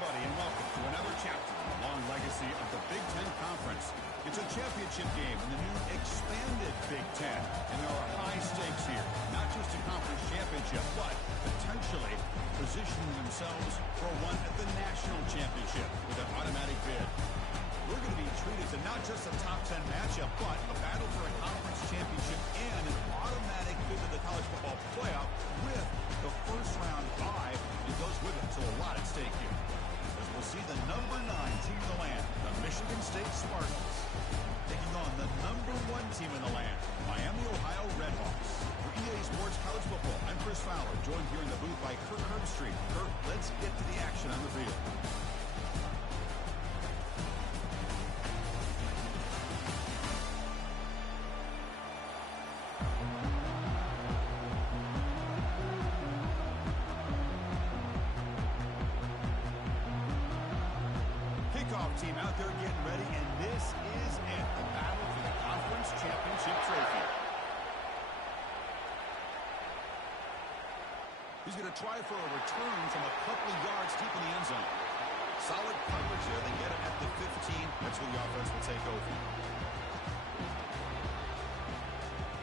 everybody, and welcome to another chapter in the long legacy of the Big Ten Conference. It's a championship game in the new expanded Big Ten, and there are high stakes here. Not just a conference championship, but potentially positioning themselves for one at the national championship with an automatic bid. We're going to be treated to not just a top 10 matchup, but a battle for a conference championship and an automatic bid to the college football playoff with the first round bye. It goes with it, so a lot at stake here. As we'll see the number 9 team in the land, the Michigan State Spartans, taking on the number 1 team in the land, Miami, Ohio Redhawks. For EA Sports College Football, I'm Chris Fowler, joined here in the booth by Kirk Herbstreit. Kirk, let's get to the action on the field. Team out there getting ready, and this is it, the battle for the conference championship trophy. He's going to try for a return from a couple of yards deep in the end zone. Solid coverage there. They get it at the 15. That's where the offense will take over.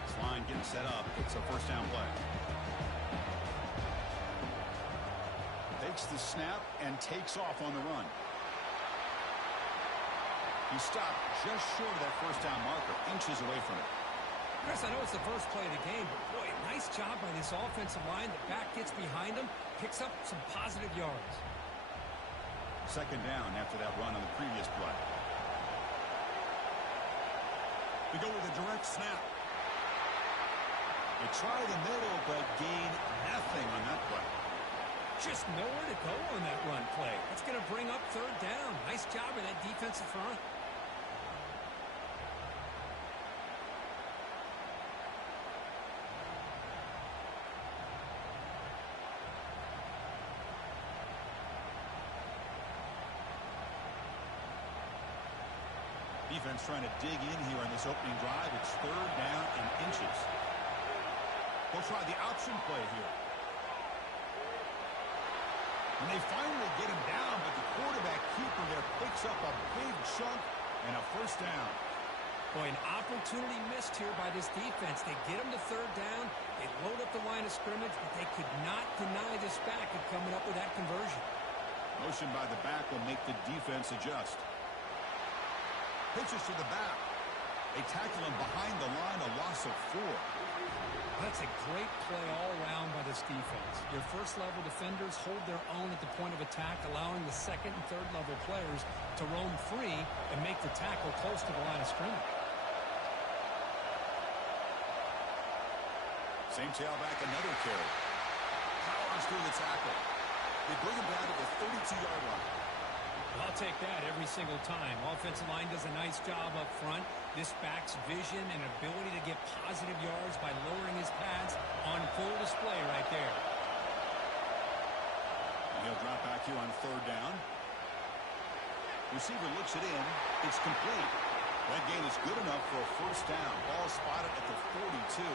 This line getting set up. It's a first down play. Takes the snap and takes off on the run. He stopped just short of that first down marker, inches away from it. Chris, I know it's the first play of the game, but boy, nice job by this offensive line. The back gets behind him, picks up some positive yards. Second down after that run on the previous play. We go with a direct snap. They try the middle, but gain nothing on that play. Just nowhere to go on that run play. That's going to bring up third down. Nice job of that defensive front. Defense trying to dig in here on this opening drive. It's third down and inches. They'll try the option play here. And they finally get him down, but the quarterback keeper there picks up a big chunk and a first down. Boy, an opportunity missed here by this defense. They get him to third down. They load up the line of scrimmage, but they could not deny this back of coming up with that conversion. Motion by the back will make the defense adjust. Pitches to the back. They tackle him behind the line, a loss of 4. That's a great play all around by this defense. Your first-level defenders hold their own at the point of attack, allowing the second- and third-level players to roam free and make the tackle close to the line of scrimmage. Same tailback, another carry. Powers through the tackle. They bring him down to the 32-yard line. I'll take that every single time. Offensive line does a nice job up front. This back's vision and ability to get positive yards by lowering his pads on full display right there. And he'll drop back here on third down. Receiver looks it in. It's complete. That gain is good enough for a first down. Ball spotted at the 42.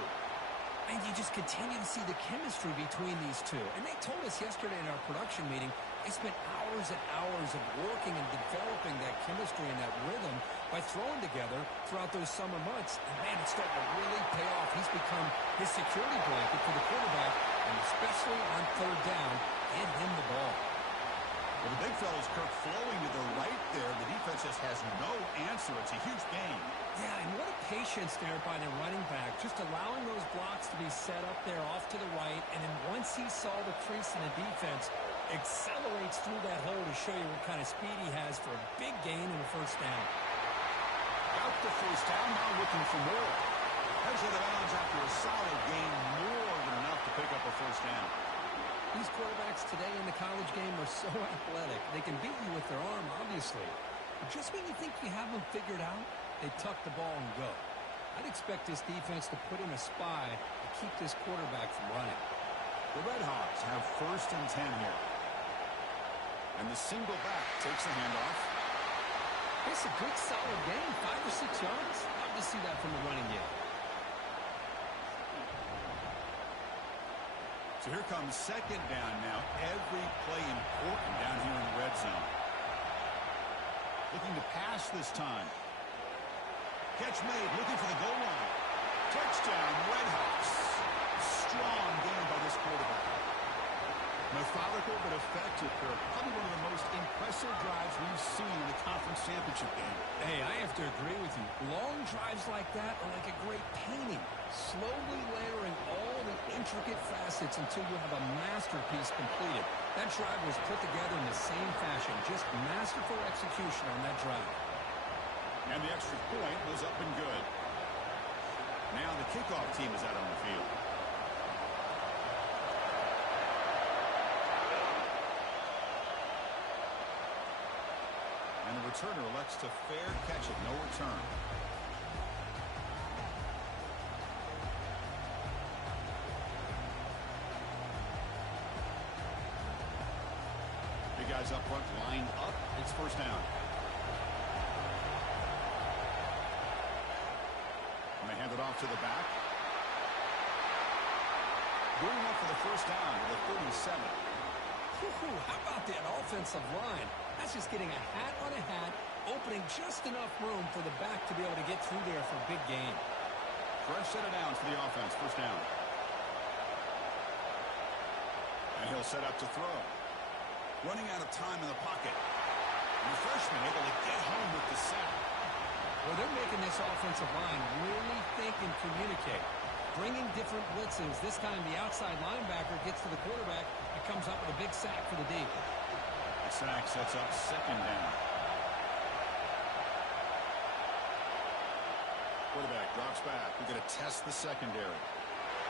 And you just continue to see the chemistry between these two. And they told us yesterday in our production meeting, they spent hours and hours of working and developing that chemistry and that rhythm by throwing together throughout those summer months. And, man, it's starting to really pay off. He's become his security blanket for the quarterback, and especially on third down, get him the ball. Well, the big fella's Kirk flowing to the right there. The defense just has no answer. It's a huge gain. Yeah, and what a patience there by the running back, just allowing those blocks to be set up there off to the right, and then once he saw the crease in the defense, accelerates through that hole to show you what kind of speed he has for a big gain and a first down. Got the first down, now looking for more. Heads out of bounds after a solid gain, more than enough to pick up a first down. These quarterbacks today in the college game are so athletic. They can beat you with their arm, obviously. But just when you think you have them figured out, they tuck the ball and go. I'd expect this defense to put in a spy to keep this quarterback from running. The Redhawks have first and 10 here. And the single back takes the handoff. It's a good, solid gain, 5 or 6 yards. Love to see that from the running game. So here comes second down now. Every play important down here in the red zone. Looking to pass this time. Catch made, looking for the goal line. Touchdown, Redhawks. Strong game by this quarterback. Methodical but effective, Kirk. Probably one of the most impressive drives we've seen in the conference championship game. Hey, I have to agree with you. Long drives like that are like a great painting. Slowly layering all the intricate facets until you have a masterpiece completed. That drive was put together in the same fashion. Just masterful execution on that drive. And the extra point was up and good. Now the kickoff team is out on the field. And the returner elects to fair catch it. No return. Big guys up front lined up. It's first down. And they hand it off to the back. Going up for the first down to the 37. How about that offensive line? That's just getting a hat on a hat, opening just enough room for the back to be able to get through there for a big gain. Fresh set of downs for the offense. First down. And he'll set up to throw. Running out of time in the pocket. And the freshman able to get home with the sack. Well, they're making this offensive line really think and communicate. Bringing different blitzes. This time the outside linebacker gets to the quarterback and comes up with a big sack for the D. The sack sets up second down. Quarterback drops back. We're going to test the secondary.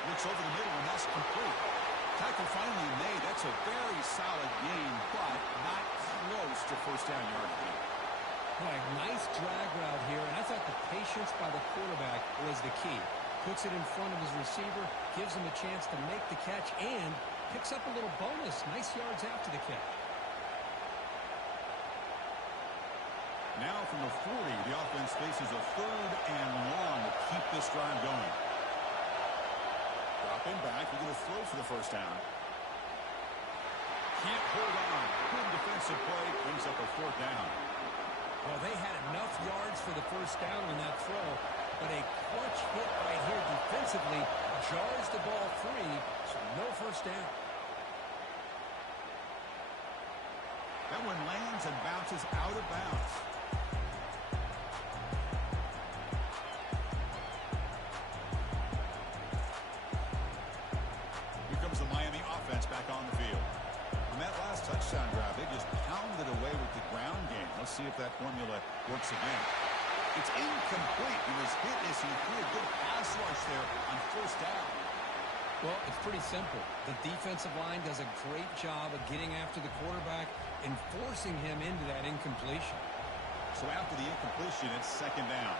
Looks over the middle, and that's complete. Tackle finally made. That's a very solid game, but not close to first down yard gain. Boy, nice drag route here, and I thought the patience by the quarterback was the key. Puts it in front of his receiver, gives him a chance to make the catch, and picks up a little bonus. Nice yards after the catch. Now from the 40, the offense faces a third and long to keep this drive going. Dropping back, we're going to throw for the first down. Can't hold on. Good defensive play, brings up a fourth down. Well, they had enough yards for the first down on that throw, but a clutch hit right here defensively jars the ball free, so no first down. That one lands and bounces out of bounds. Here comes the Miami offense back on the field. On that last touchdown drive, they just pounded away with the ground game. Let's see if that formula works again. It's incomplete. He was hit as he threw a good pass rush there on first down. Well, it's pretty simple. The defensive line does a great job of getting after the quarterback and forcing him into that incompletion. So after the incompletion, it's second down.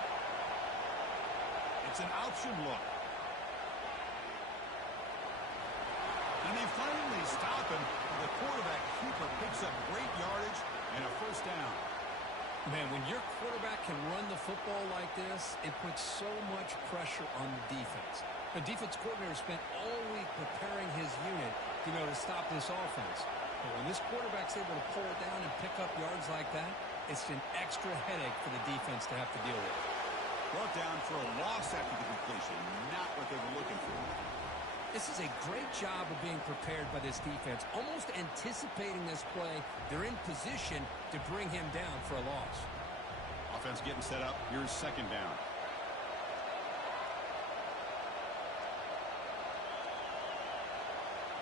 It's an option look. And they finally stop him. The quarterback keeper picks up great yardage and a first down. Man, when your quarterback can run the football like this, it puts so much pressure on the defense. The defense coordinator spent all week preparing his unit to stop this offense. But when this quarterback's able to pull it down and pick up yards like that, it's an extra headache for the defense to have to deal with. Brought down for a loss after the completion. Not what they were looking for. This is a great job of being prepared by this defense. Almost anticipating this play, they're in position to bring him down for a loss. Offense getting set up. Here's second down.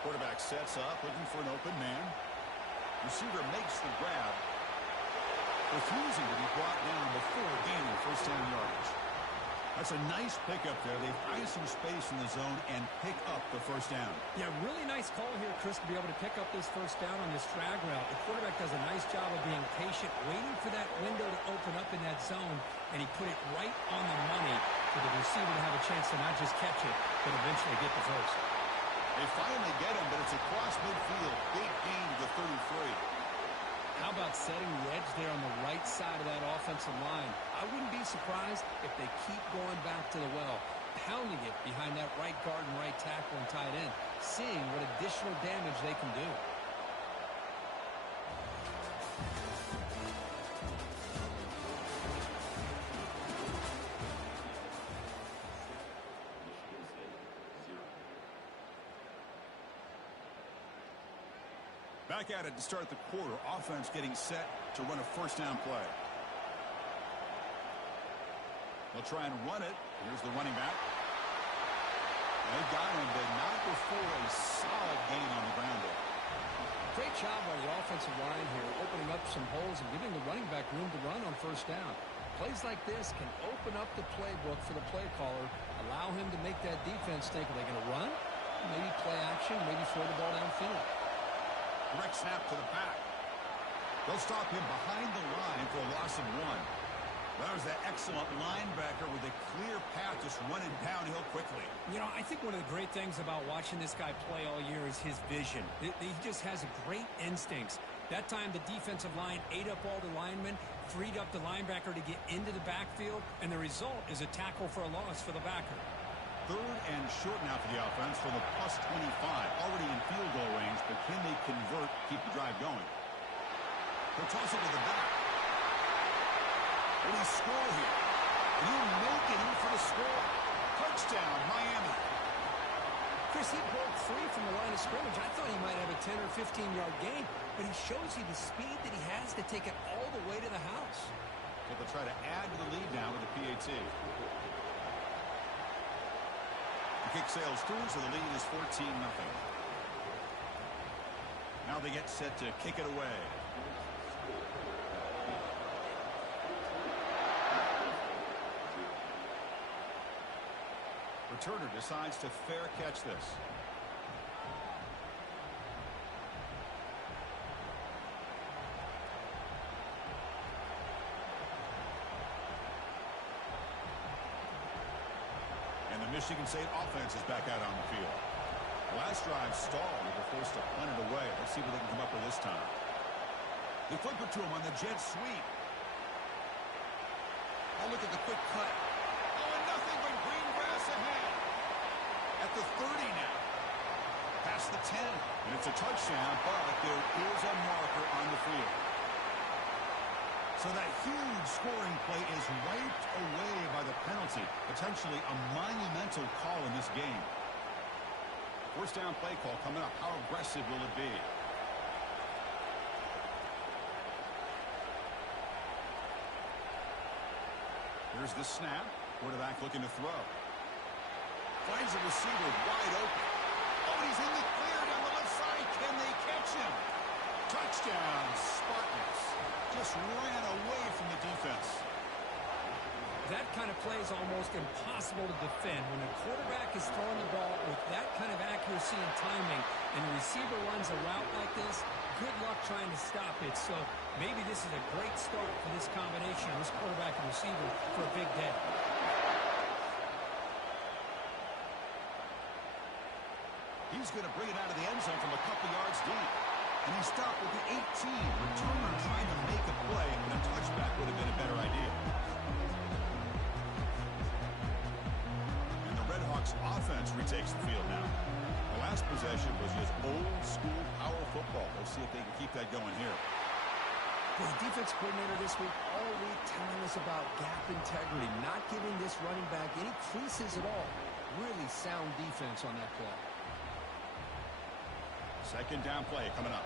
Quarterback sets up, looking for an open man. Receiver makes the grab, refusing to be brought down before gaining first down yardage. That's a nice pickup there. They find some space in the zone and pick up the first down. Yeah, really nice call here, Chris, to be able to pick up this first down on this drag route. The quarterback does a nice job of being patient, waiting for that window to open up in that zone, and he put it right on the money for the receiver to have a chance to not just catch it, but eventually get the first. They finally get him, but it's across midfield. Big gain to the 33. How about setting the edge there on the right side of that offensive line? I wouldn't be surprised if they keep going back to the well. pounding it behind that right guard and right tackle and tight end, seeing what additional damage they can do. Back at it to start the quarter. Offense getting set to run a first down play. They'll try and run it. Here's the running back. They got him, but not before a solid gain on the ground there. Great job by the offensive line here, opening up some holes and giving the running back room to run on first down. Plays like this can open up the playbook for the play caller, allow him to make that defense think, are they going to run? Maybe play action, maybe throw the ball downfield. Direct snap to the back. They'll stop him behind the line for a loss of 1. That was that excellent linebacker with a clear path just running downhill quickly. You know, I think one of the great things about watching this guy play all year is his vision. He just has great instincts. That time the defensive line ate up all the linemen, freed up the linebacker to get into the backfield, and the result is a tackle for a loss for the backer. 3rd and short now for the offense from the +25. Already in field goal range, but can they convert, keep the drive going? They'll toss it to the back. What do you score here? You make it in for the score. Touchdown, Miami. Chris, he broke free from the line of scrimmage. I thought he might have a 10 or 15-yard gain, but he shows you the speed that he has to take it all the way to the house. But they'll try to add to the lead now with the PAT. The kick sails through, so the lead is 14-0. Now they get set to kick it away. Returner decides to fair catch this. And the Michigan State offense is back out on the field. Last drive stalled. They were forced to punt it away. Let's see what they can come up with this time. They flip it to him on the jet sweep. Oh, look at the quick cut. Oh, and nothing but green grass ahead. At the 30 now. Past the 10. And it's a touchdown, but there is a marker on the field. So that huge scoring play is wiped away by the penalty. Potentially a monumental call in this game. First down play call coming up. How aggressive will it be? Here's the snap. Quarterback looking to throw. Finds a receiver wide open. Oh, and he's in the clear down the left side. Can they catch him? Touchdown, Spartans. Just ran away from the defense. That kind of play is almost impossible to defend. When a quarterback is throwing the ball with that kind of accuracy and timing, and the receiver runs a route like this, good luck trying to stop it. So maybe this is a great start for this combination of this quarterback and receiver for a big day. He's going to bring it out of the end zone from a couple yards deep. And he stopped with the 18. Returner trying to make a play, and a touchback would have been a better idea. And the Redhawks offense retakes the field now. The last possession was just old-school power football. We'll see if they can keep that going here. Well, the defense coordinator this week all week telling us about gap integrity, not giving this running back any creases at all. Really sound defense on that play. Second down play coming up.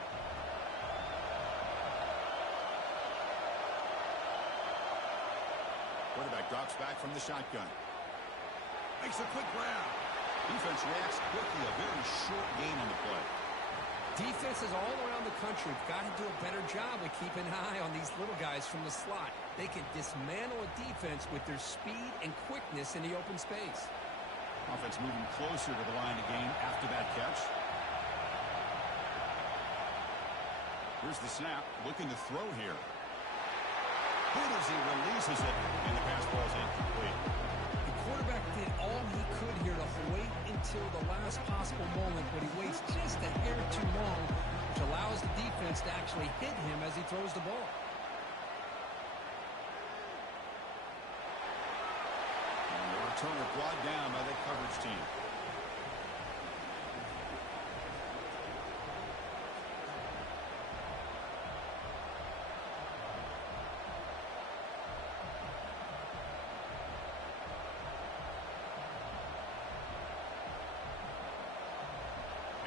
Quarterback drops back from the shotgun. Makes a quick grab. Defense reacts quickly. A very short gain on the play. Defenses all around the country have got to do a better job of keeping an eye on these little guys from the slot. They can dismantle a defense with their speed and quickness in the open space. Offense moving closer to the line of game after that catch. Here's the snap, looking to throw here. Good as he releases it, and the pass ball is incomplete. The quarterback did all he could here to wait until the last possible moment, but he waits just a hair too long, which allows the defense to actually hit him as he throws the ball. And the returner brought down by the coverage team.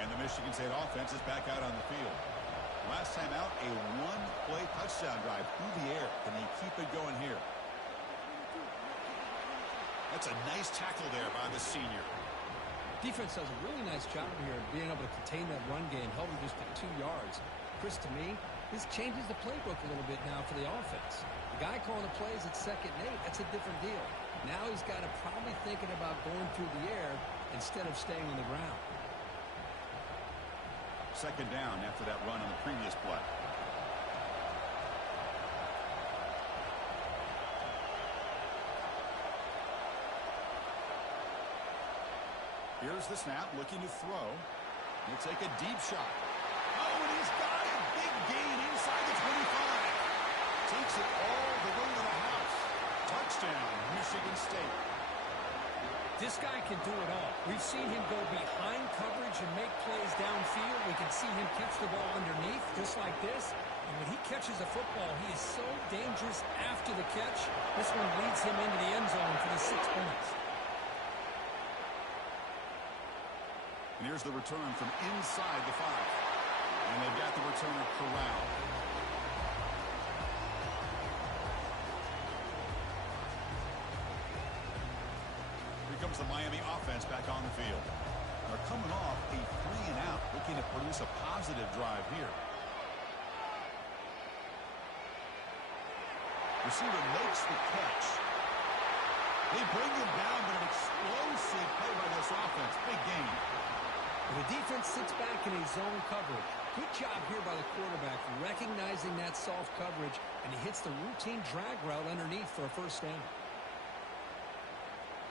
And the Michigan State offense is back out on the field. Last time out, a one-play touchdown drive through the air. Can they keep it going here? That's a nice tackle there by the senior. Defense does a really nice job here of being able to contain that run game, held him just to 2 yards. Chris, to me, this changes the playbook a little bit now for the offense. The guy calling the plays at 2nd and 8, that's a different deal. Now he's got to probably thinking about going through the air instead of staying on the ground. 2nd down after that run on the previous play. Here's the snap, looking to throw. He'll take a deep shot. Oh, and he's got a big gain inside the 25. Takes it all the way to the house. Touchdown, Michigan State. This guy can do it all. We've seen him go behind coverage and make plays downfield. We can see him catch the ball underneath, just like this. And when he catches a football, he is so dangerous after the catch. This one leads him into the end zone for the 6 points. And here's the return from inside the 5. And they've got the returner corralled. Here comes the Miami offense back on the field. They're coming off a 3-and-out, looking to produce a positive drive here. Receiver makes the catch. They bring him down, but an explosive play by this offense. Big gain. The defense sits back in a zone coverage. Good job here by the quarterback, recognizing that soft coverage, and he hits the routine drag route underneath for a 1st down.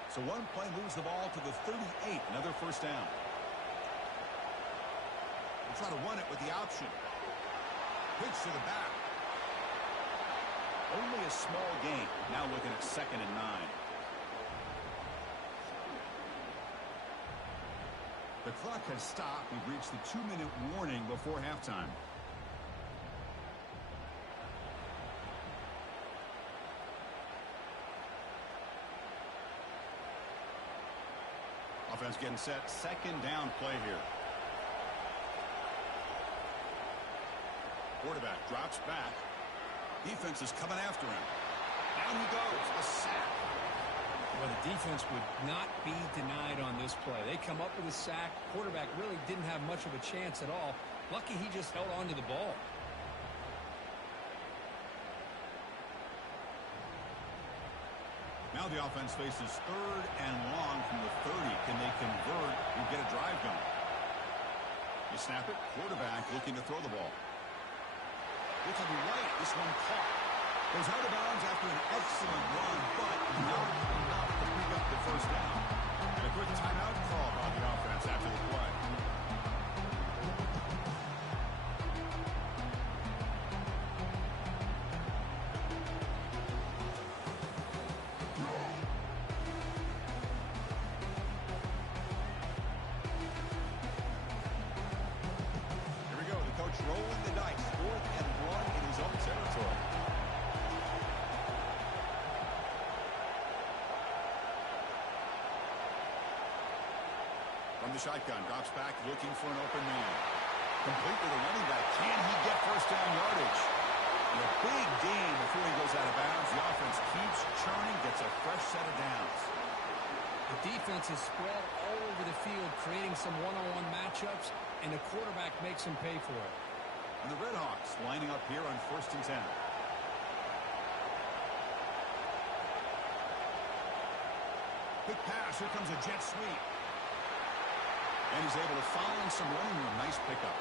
So one play moves the ball to the 38, another 1st down. We'll try to run it with the option. Pitch to the back. Only a small gain. Now looking at 2nd and 9. The clock has stopped. We've reached the 2-minute warning before halftime. Offense getting set. 2nd down play here. Quarterback drops back. Defense is coming after him. Down he goes. A sack. Well, the defense would not be denied on this play. They come up with a sack. Quarterback really didn't have much of a chance at all. Lucky he just held on to the ball. Now the offense faces 3rd and long from the 30. Can they convert and get a drive going? You snap it. Quarterback looking to throw the ball. Looks like right. This one caught. Goes out of bounds after an excellent run, but not enough to pick up the 1st down. And a quick timeout call by the offense after the play. Here we go. The coach rolling the dice. 4th and 1 in his own territory. From the shotgun, drops back, looking for an open man. Complete with a running back. Can he get 1st down yardage? And a big gain before he goes out of bounds. The offense keeps churning, gets a fresh set of downs. The defense is spread all over the field, creating some one-on-one matchups, and the quarterback makes him pay for it. And the Redhawks lining up here on 1st and 10. Quick pass. Here comes a jet sweep. And he's able to find some running room. Nice pickup.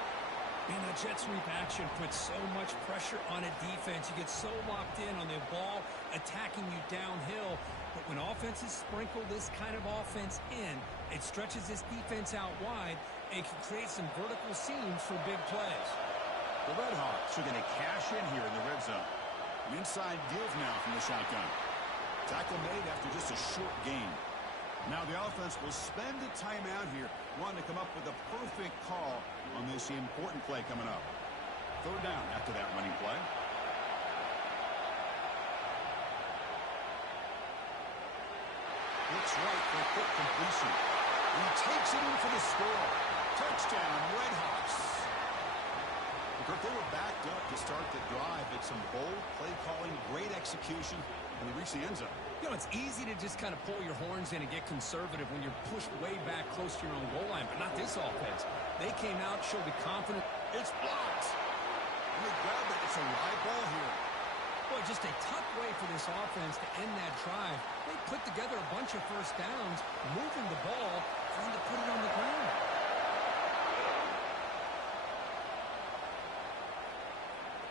And that jet sweep action puts so much pressure on a defense. You get so locked in on the ball attacking you downhill. But when offenses sprinkle this kind of offense in, it stretches this defense out wide and can create some vertical seams for big plays. The Redhawks are going to cash in here in the red zone. An inside give now from the shotgun. Tackle made after just a short gain. Now the offense will spend a timeout here, wanting to come up with a perfect call on this important play coming up. Third down after that running play. Looks right for a quick completion. And he takes it in for the score. Touchdown, Redhawks. Kirk, they were backed up to start the drive. It's some bold play calling, great execution, and they reach the end zone. You know, it's easy to just kind of pull your horns in and get conservative when you're pushed way back close to your own goal line, but not this offense. They came out, showed the confidence. It's blocked. And they grab it. It's a live ball here. Boy, just a tough way for this offense to end that drive. They put together a bunch of first downs, moving the ball, trying to put it on the ground.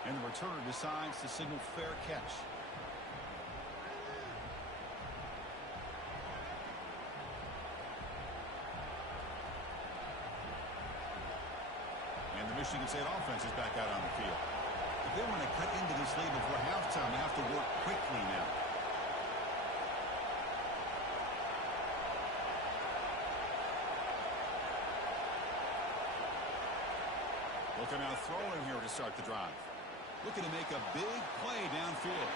And the returner decides to signal fair catch. And the Michigan State offense is back out on the field. If they want to cut into this lead before halftime, they have to work quickly now. Looking out throwing here to start the drive. Looking to make a big play downfield.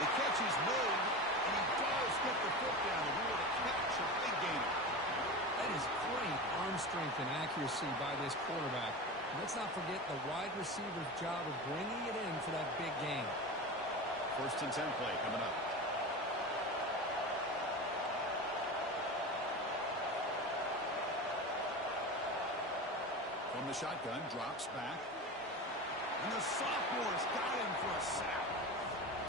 The catch is made, and he does get the foot down. The rule to catch a big gainer. That is great arm strength and accuracy by this quarterback. Let's not forget the wide receiver's job of bringing it in for that big game. First and 10 play coming up. From the shotgun, drops back. And the sophomore's got him for a sack.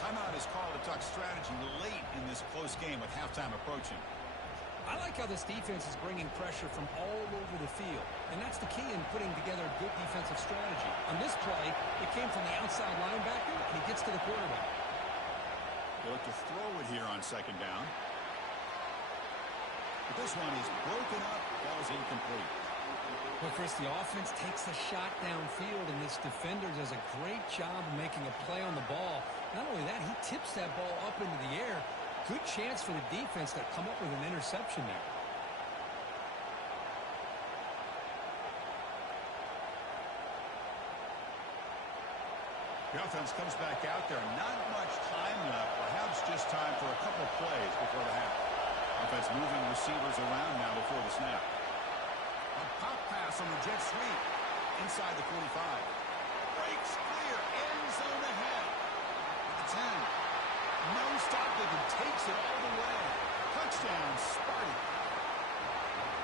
Timeout is called to talk strategy late in this close game with halftime approaching. I like how this defense is bringing pressure from all over the field, and that's the key in putting together a good defensive strategy. On this play, it came from the outside linebacker, and he gets to the quarterback. They look to throw it here on second down. But this one is broken up, ball's incomplete. Well, Chris, the offense takes the shot downfield, and this defender does a great job of making a play on the ball. Not only that, he tips that ball up into the air. Good chance for the defense to come up with an interception there. The offense comes back out there. Not much time left. Perhaps just time for a couple plays before the half. Offense moving receivers around now before the snap. A pop pass on the jet sweep. Inside the 45. Breaks clear. End zone ahead. At the 10. No stopping and takes it all the way. Touchdown, Sparty.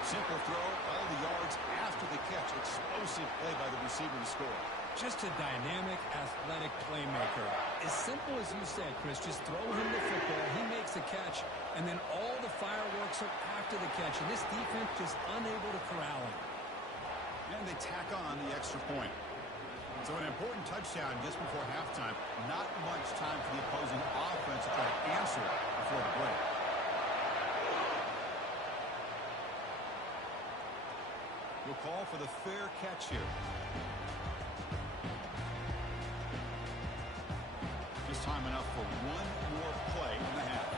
Simple throw, all the yards after the catch. Explosive play by the receiver to score. Just a dynamic, athletic playmaker. As simple as you said, Chris, just throw him the football, he makes the catch, and then all the fireworks are after the catch. And this defense just unable to corral him. And they tack on the extra point. So an important touchdown just before halftime. Not much time for the opposing offense to try to answer before the break. We'll call for the fair catch here. Just time enough for one more play in the half.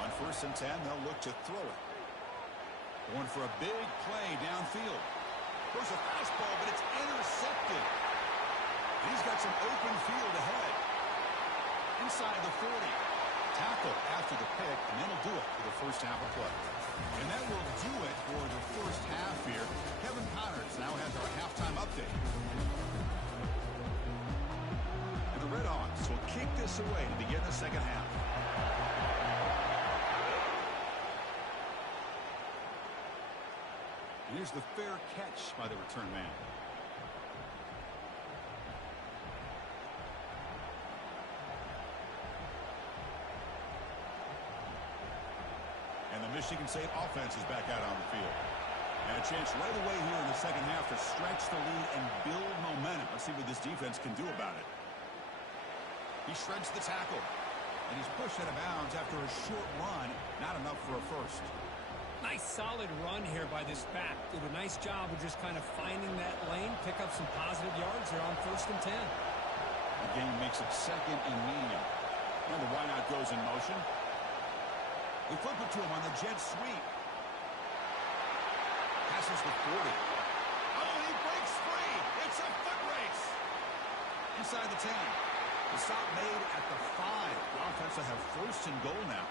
On 1st and 10, they'll look to throw it. Going for a big play downfield. There's a fastball, but it's intercepted. And he's got some open field ahead. Inside the 40. Tackle after the pick, and that'll do it for the first half of play. And that will do it for the first half here. Kevin Connors now has our halftime update. And the Redhawks will kick this away to begin the second half. And here's the fair catch by the return man. And the Michigan State offense is back out on the field. And a chance right away here in the second half to stretch the lead and build momentum. Let's see what this defense can do about it. He shreds the tackle. And he's pushed out of bounds after a short run. Not enough for a first. Nice solid run here by this back. Did a nice job of just kind of finding that lane, pick up some positive yards there on 1st and 10. The game makes it 2nd and medium. And the wideout goes in motion. They flip it to him on the jet sweep. Passes the 40. Oh, he breaks free. It's a foot race. Inside the 10. The stop made at the 5. The offense will have first and goal now.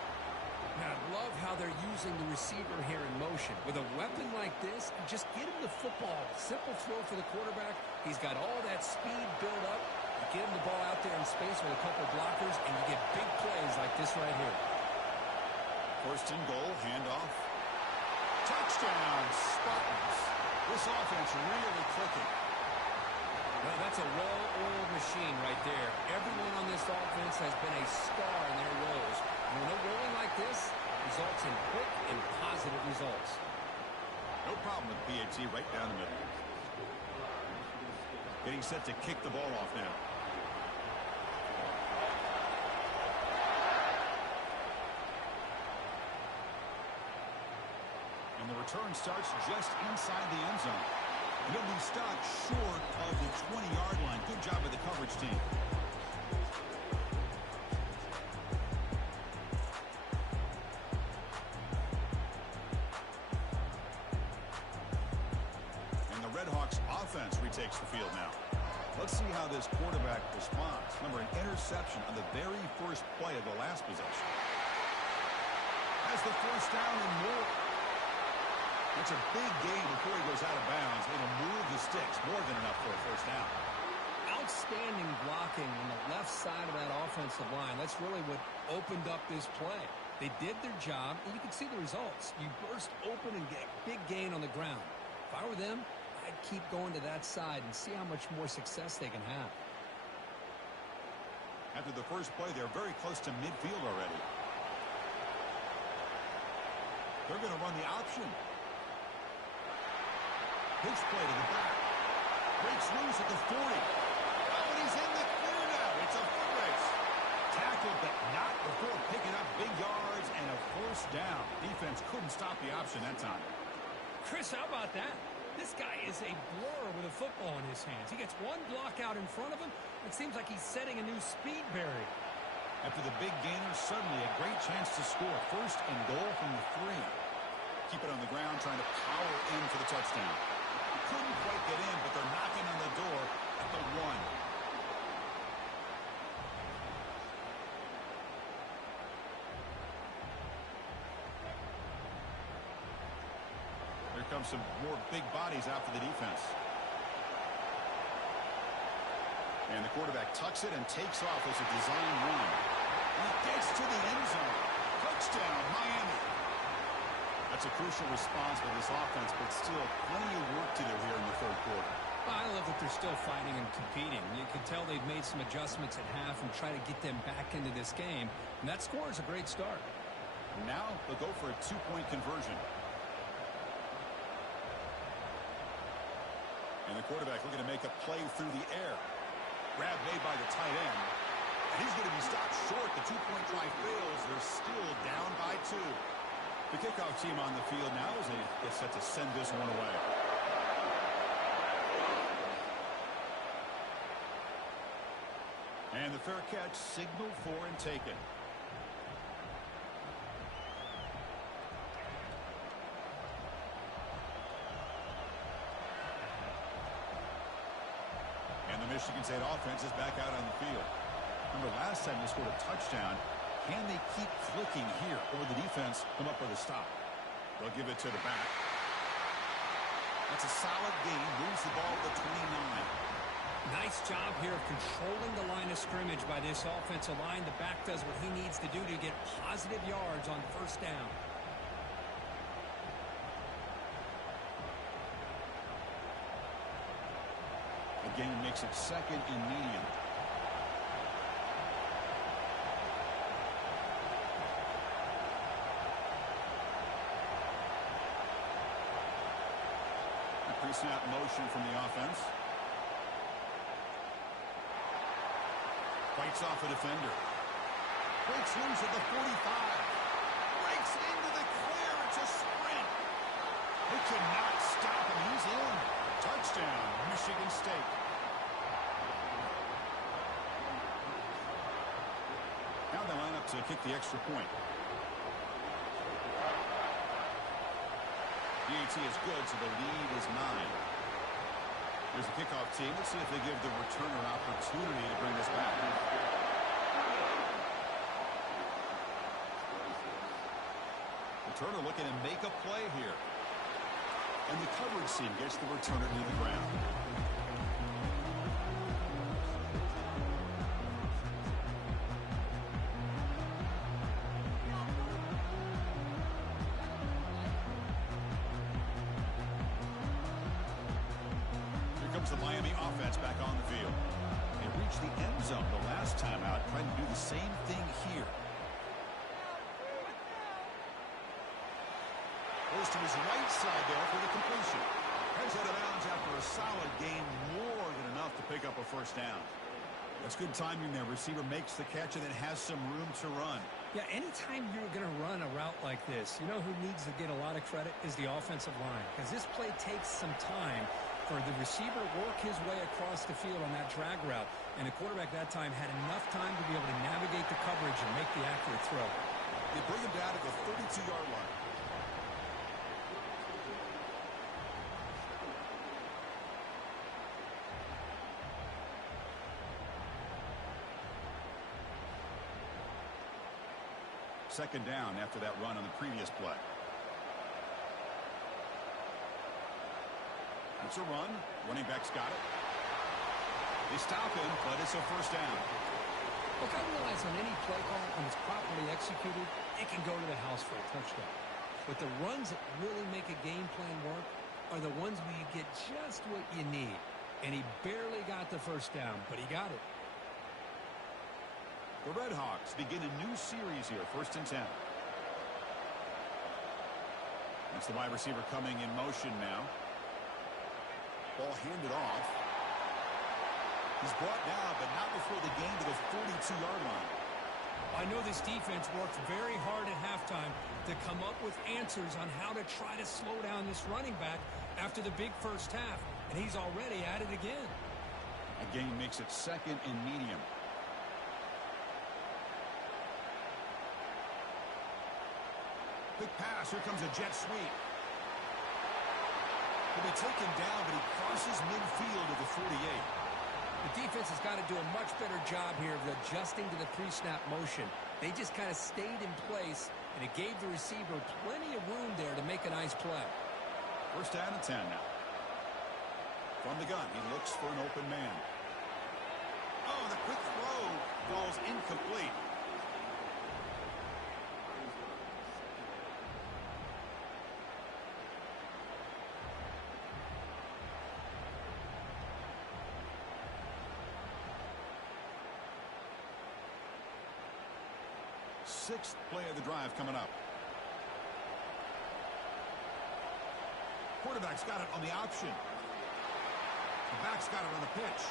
Now, I love how they're using the receiver here in motion. With a weapon like this, you just get him the football. Simple throw for the quarterback. He's got all that speed built up. You get him the ball out there in space with a couple blockers, and you get big plays like this right here. First and goal, handoff. Touchdown, Spartans. This offense really clicking. Well, that's a well-oiled machine right there. Everyone on this offense has been a star in their roles. And when they're rolling like this, results in quick and positive results. No problem with BAT right down the middle. Getting set to kick the ball off now. And the return starts just inside the end zone. And he'll be stopped short of the 20-yard line. Good job by the coverage team. And the Redhawks offense retakes the field now. Let's see how this quarterback responds. Remember, an interception on the very first play of the last possession. Has the first down and more. It's a big gain before he goes out of bounds. It'll move the sticks more than enough for a first down. Outstanding blocking on the left side of that offensive line. That's really what opened up this play. They did their job, and you can see the results. You burst open and get a big gain on the ground. If I were them, I'd keep going to that side and see how much more success they can have. After the first play, they're very close to midfield already. They're going to run the option. Pitch play to the back. Breaks loose at the 40. Oh, and he's in the clear now. It's a foot race. Tackled, but not before picking up big yards and a first down. Defense couldn't stop the option that time. Chris, how about that? This guy is a blur with a football in his hands. He gets one block out in front of him. It seems like he's setting a new speed barrier. After the big gainer, suddenly a great chance to score. First and goal from the 3. Keep it on the ground, trying to power in for the touchdown. Couldn't quite get in, but they're knocking on the door at the 1. Here comes some more big bodies out for the defense. And the quarterback tucks it and takes off as a design run. He gets to the end zone. Touchdown, Miami. That's a crucial response by this offense, but still plenty of work to do here in the third quarter. I love that they're still fighting and competing. You can tell they've made some adjustments at half and try to get them back into this game. And that score is a great start. Now they'll go for a 2-point conversion. And the quarterback looking to make a play through the air. Grab made by the tight end. And he's going to be stopped short. The 2-point try fails. They're still down by 2. The kickoff team on the field now as they get set to send this one away. And the fair catch signaled for and taken. And the Michigan State offense is back out on the field. Remember last time they scored a touchdown. Can they keep clicking here, or the defense come up with a stop? They'll give it to the back. That's a solid gain. Moves the ball to the 29. Nice job here of controlling the line of scrimmage by this offensive line. The back does what he needs to do to get positive yards on first down. Again, makes it second and medium. Pre-snap motion from the offense. Fights off a defender. Breaks loose at the 45. Breaks into the clear. It's a sprint. They cannot stop him. He's in. Touchdown, Michigan State. Now they line up to kick the extra point. PAT is good, so the lead is 9. Here's the kickoff team. Let's see if they give the returner opportunity to bring this back. Returner looking to make a play here. And the coverage team gets the returner to the ground. Here comes the Miami offense back on the field. They reached the end zone the last time out, trying to do the same thing here. Goes to his right side there for the completion. Heads out of bounds after a solid gain, more than enough to pick up a first down. That's good timing there. Receiver makes the catch and then has some room to run. Yeah, anytime you're going to run a route like this, you know who needs to get a lot of credit is the offensive line. Because this play takes some time for the receiver to work his way across the field on that drag route. And the quarterback that time had enough time to be able to navigate the coverage and make the accurate throw. They bring him down to the 32-yard line. Second down after that run on the previous play. It's a run. Running back's got it. They stop him, but it's a first down. Look, I realize on any play call, when it's properly executed, it can go to the house for a touchdown. But the runs that really make a game plan work are the ones where you get just what you need. And he barely got the first down, but he got it. The Red Hawks begin a new series here, 1st and 10. That's the wide receiver coming in motion now. Ball handed off. He's brought down, but not before the gain to the 42-yard line. I know this defense worked very hard at halftime to come up with answers on how to try to slow down this running back after the big first half, and he's already at it again. A gain makes it 2nd and medium. Quick pass. Here comes a jet sweep. He'll be taken down, but he crosses midfield at the 48. The defense has got to do a much better job here of adjusting to the pre-snap motion. They just kind of stayed in place, and it gave the receiver plenty of room there to make a nice play. 1st down and 10 now. From the gun, he looks for an open man. Oh, the quick throw falls incomplete. Sixth play of the drive coming up. Quarterback's got it on the option. The back's got it on the pitch.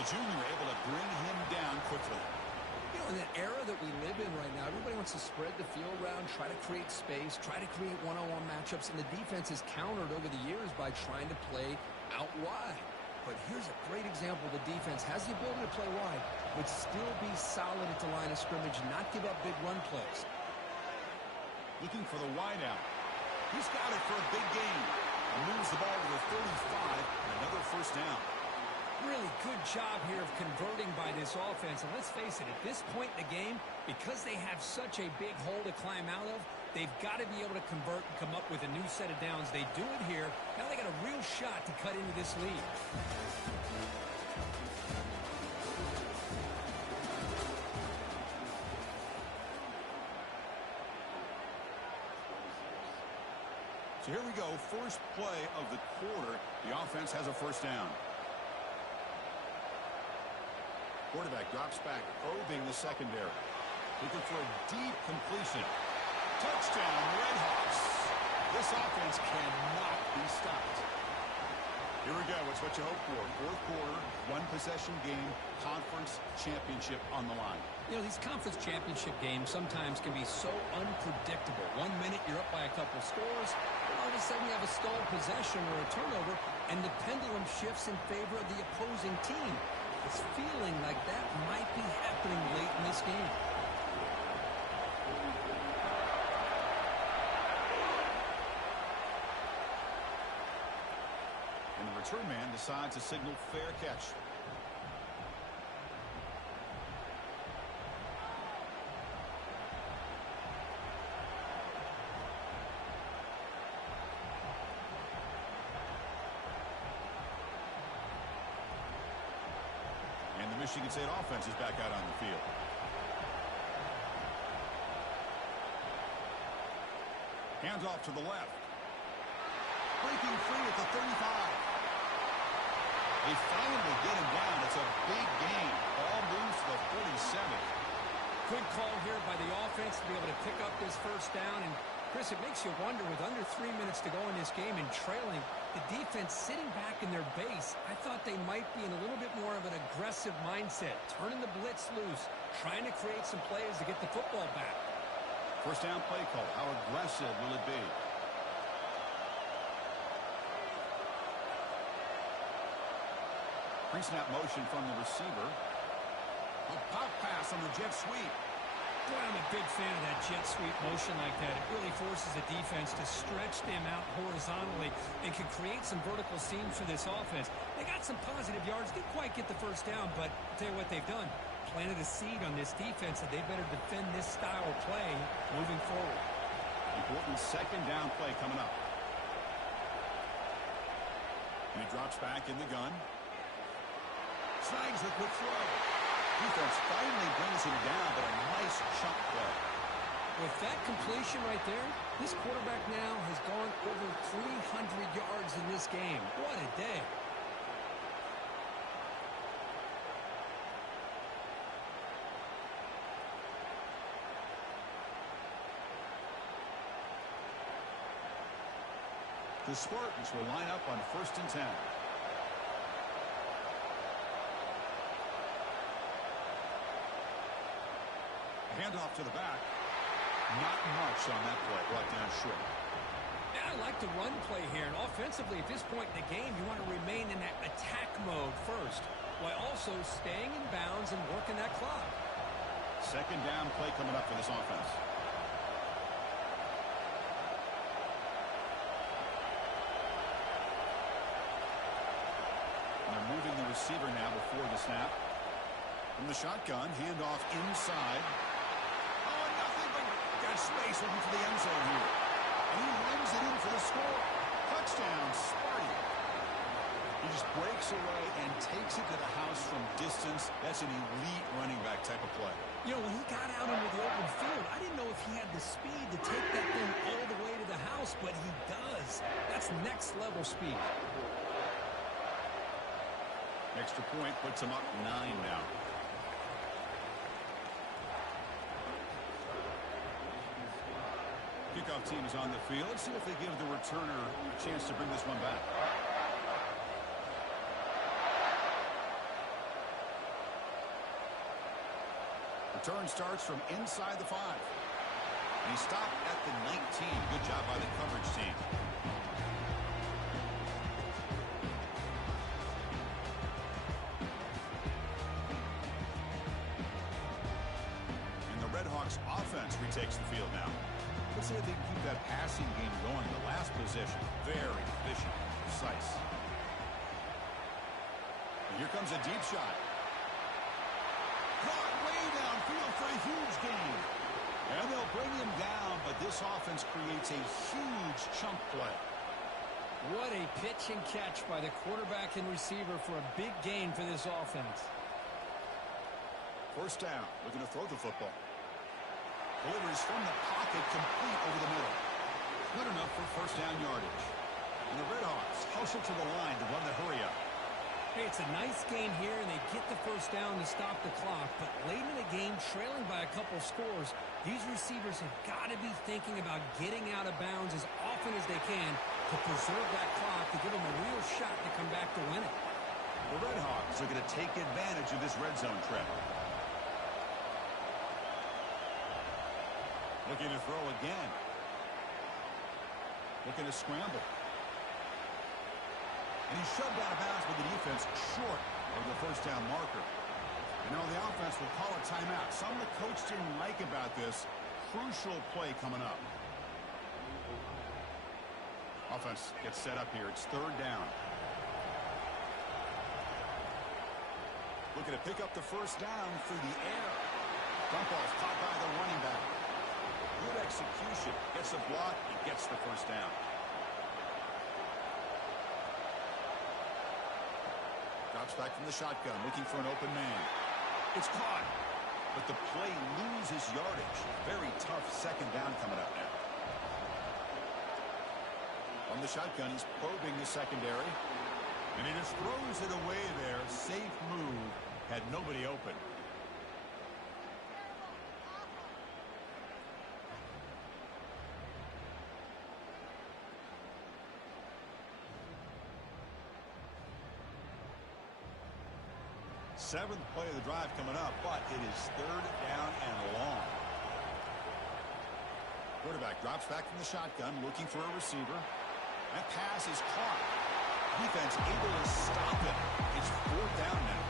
The junior able to bring him down quickly. You know, in that era that we live in right now, everybody wants to spread the field around, try to create space, try to create one-on-one matchups, and the defense has countered over the years by trying to play out wide. But here's a great example. The defense has the ability to play wide, but still be solid at the line of scrimmage, not give up big run plays. Looking for the wide out. He's got it for a big gain. Moves the ball to the 35, and another first down. Really good job here of converting by this offense. And let's face it, at this point in the game, because they have such a big hole to climb out of, they've got to be able to convert and come up with a new set of downs. They do it here. Now they got a real shot to cut into this lead. So here we go. First play of the quarter. The offense has a first down. Quarterback drops back, probing the secondary. Looking for a deep completion. Touchdown, Red Hawks. This offense cannot be stopped. Here we go. It's what you hope for. Fourth quarter, one-possession game, conference championship on the line. You know, these conference championship games sometimes can be so unpredictable. 1 minute you're up by a couple scores, and all of a sudden you have a stalled possession or a turnover, and the pendulum shifts in favor of the opposing team. It's feeling like that might be happening late in this game. return man decides to signal fair catch. And the Michigan State offense is back out on the field. Hands off to the left. Breaking free at the 35. They finally get him down. It's a big gain. Ball moves to the 47. Good call here by the offense to be able to pick up this first down. And, Chris, it makes you wonder, with under 3 minutes to go in this game and trailing, the defense sitting back in their base, I thought they might be in a little bit more of an aggressive mindset, turning the blitz loose, trying to create some plays to get the football back. First down play call. How aggressive will it be? Pre-snap motion from the receiver. A pop pass on the jet sweep. Boy, I'm a big fan of that jet sweep motion like that. It really forces the defense to stretch them out horizontally and can create some vertical seams for this offense. They got some positive yards. Didn't quite get the first down, but I'll tell you what they've done. Planted a seed on this defense that they better defend this style of play moving forward. Important second down play coming up. And he drops back in the gun. Snags the quick throw. Defense finally brings him down, but a nice chunk play. With that completion right there, this quarterback now has gone over 300 yards in this game. What a day. The Spartans will line up on 1st and 10. Handoff to the back. Not much on that play. Brought down short. Yeah, I like the run play here. And offensively, at this point in the game, you want to remain in that attack mode first, while also staying in bounds and working that clock. Second down play coming up for this offense. Moving the receiver now before the snap. From the shotgun, handoff inside. Oh, nothing but got space looking for the end zone here. And he runs it in for the score. Touchdown, Sparty. He just breaks away and takes it to the house from distance. That's an elite running back type of play. You know, when he got out into the open field, I didn't know if he had the speed to take that thing all the way to the house, but he does. That's next level speed. Extra point puts him up 9 now. Kickoff team is on the field. Let's see if they give the returner a chance to bring this one back. Return starts from inside the 5. And he stopped at the 19. Good job by the coverage team. Offense retakes the field now. Let's see if they can keep that passing game going. The last possession, very efficient, precise. And here comes a deep shot. Caught way downfield for a huge gain. And they'll bring him down, but this offense creates a huge chunk play. What a pitch and catch by the quarterback and receiver for a big gain for this offense. First down, looking to throw the football. Delivers from the pocket, complete over the middle. Good enough for first down yardage. And the Redhawks hustle to the line to run the hurry up. Hey, it's a nice gain here, and they get the first down to stop the clock. But late in the game, trailing by a couple scores, these receivers have got to be thinking about getting out of bounds as often as they can to preserve that clock, to give them a real shot to come back to win it. The Redhawks are going to take advantage of this red zone trap. Looking to throw again. Looking to scramble. And he's shoved out of bounds with the defense short of the first down marker. You know, the offense will call a timeout. Something the coach didn't like about this. Crucial play coming up. Offense gets set up here. It's third down. Looking to pick up the first down through the air. Dump ball's caught by the running back. Good execution. Gets a block and gets the first down. Drops back from the shotgun, looking for an open man. It's caught. But the play loses yardage. Very tough second down coming up now. From the shotgun, he's probing the secondary. And he just throws it away there. Safe move. Had nobody open. Seventh play of the drive coming up, but it is third down and long. Quarterback drops back from the shotgun, looking for a receiver. That pass is caught. Defense able to stop it. It's fourth down now.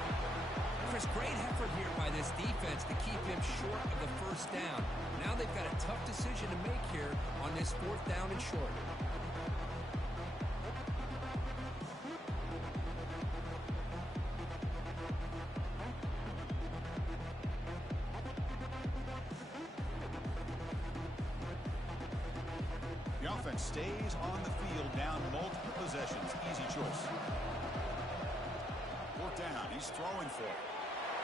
Chris, great effort here by this defense to keep him short of the first down. Now they've got a tough decision to make here on this fourth down and short. The offense stays on the field, down multiple possessions. Easy choice. Fourth down. He's throwing for it.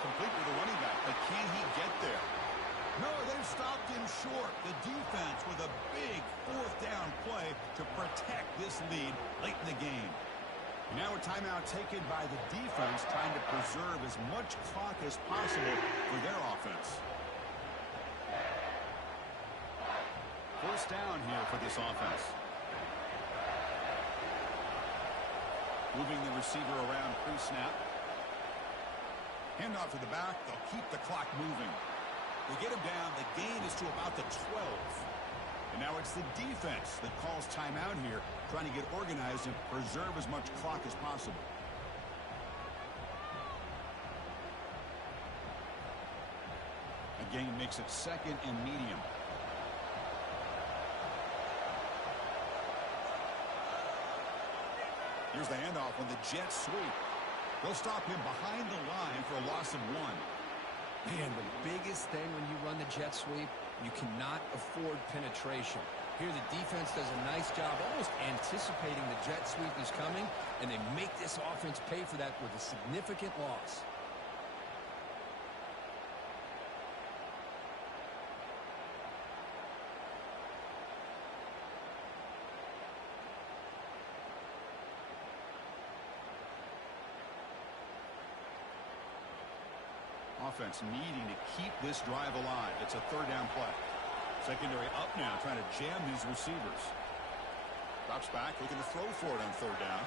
Complete with the running back, but can he get there? No, they've stopped him short. The defense with a big fourth down play to protect this lead late in the game. And now a timeout taken by the defense, trying to preserve as much clock as possible for their offense. First down here for this offense. Moving the receiver around pre-snap. Handoff to the back. They'll keep the clock moving. They get him down. The gain is to about the 12. And now it's the defense that calls timeout here, trying to get organized and preserve as much clock as possible. The gain makes it second and medium. Here's the handoff on the jet sweep. They'll stop him behind the line for a loss of 1. Man, the biggest thing when you run the jet sweep, you cannot afford penetration. Here the defense does a nice job almost anticipating the jet sweep is coming, and they make this offense pay for that with a significant loss. Offense needing to keep this drive alive. It's a third down play. Secondary up now, trying to jam these receivers. Drops back, looking to throw for it on third down.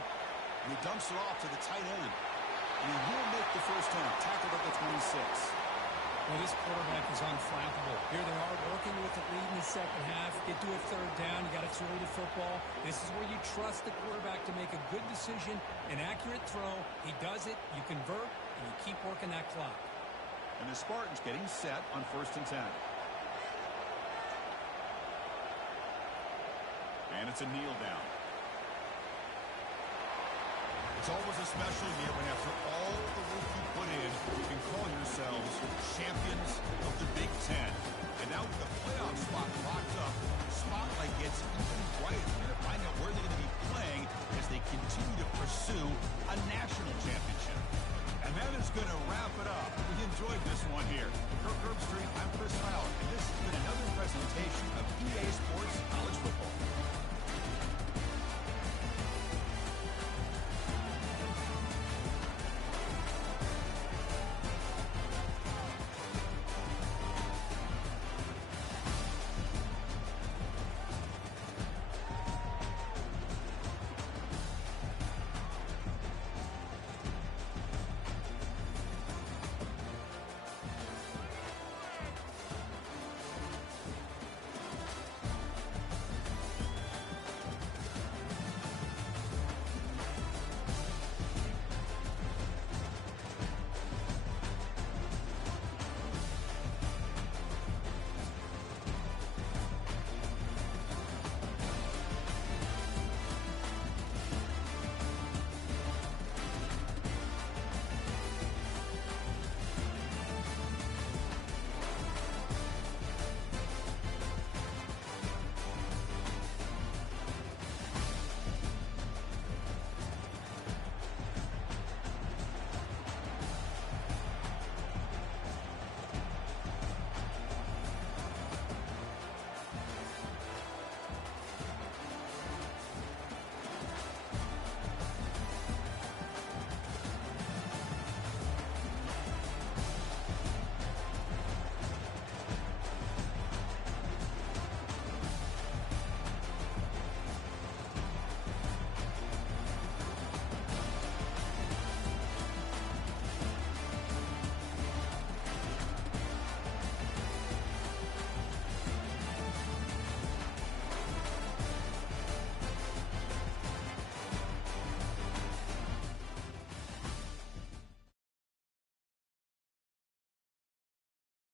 And he dumps it off to the tight end. And he will make the first down. Tackled at the 26. Well, this quarterback is unflappable. Here they are working with the lead in the second half. Get to a third down. You got to throw the football. This is where you trust the quarterback to make a good decision, an accurate throw. He does it, you convert, and you keep working that clock. And the Spartans getting set on 1st and 10. And it's a kneel down. It's always a special year when after all the work you put in, you can call yourselves champions of the Big Ten. And now with the playoff spot locked up, the spotlight gets even brighter to find out where they're going to be playing as they continue to pursue a national championship. And that is going to wrap it up. We enjoyed this one here. For Kirk Herbstreit, I'm Chris Fowler, and this has been another presentation of EA Sports College Football.